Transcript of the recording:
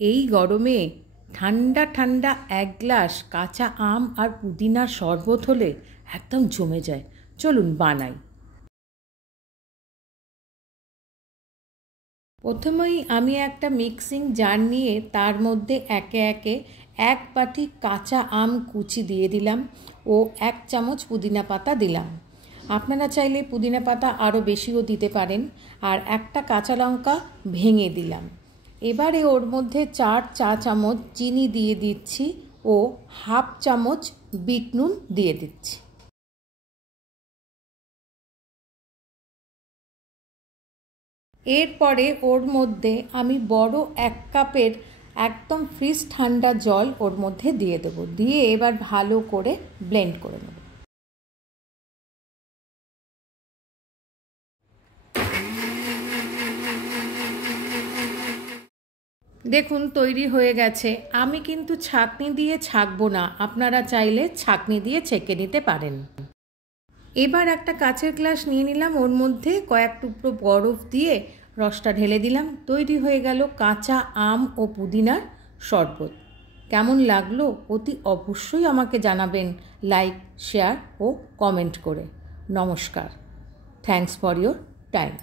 এই গরমে ঠান্ডা ঠান্ডা এক গ্লাস কাঁচা আম আর পুদিনার শরবত হলে একদম জমে যায়। চলুন বানাই। প্রথমেই আমি একটা মিক্সিং জার নিয়ে তার মধ্যে একে একে 1 বাটি কাঁচা আম কুচি দিয়ে দিলাম ও 1 চামচ পুদিনা পাতা দিলাম। আপনারা চাইলে পুদিনা পাতা আরও বেশিও দিতে পারেন। আর একটা কাঁচা লঙ্কা ভেঙে দিলাম। এবারে ওর মধ্যে 4 চা চামচ চিনি দিয়ে দিচ্ছি ও 1/2 চামচ বিট নুন দিয়ে দিচ্ছি। এরপরে ওর মধ্যে আমি বড় 1 কাপের একদম ফ্রিজ ঠান্ডা জল ওর মধ্যে দিয়ে দেবো। দিয়ে এবার ভালো করে ব্লেন্ড করে নেব। দেখুন তৈরি হয়ে গেছে। আমি কিন্তু ছাঁকনি দিয়ে ছাঁকবো না, আপনারা চাইলে ছাঁকনি দিয়ে ছেঁকে নিতে পারেন। এবার একটা কাচের গ্লাস নিয়ে নিলাম, ওর মধ্যে কয়েক টুকরো বরফ দিয়ে রসটা ঢেলে দিলাম। তৈরি হয়ে গেল কাঁচা আম ও পুদিনার শরবত। কেমন লাগলো অতি অবশ্যই আমাকে জানাবেন লাইক, শেয়ার ও কমেন্ট করে। নমস্কার। Thanks for your time.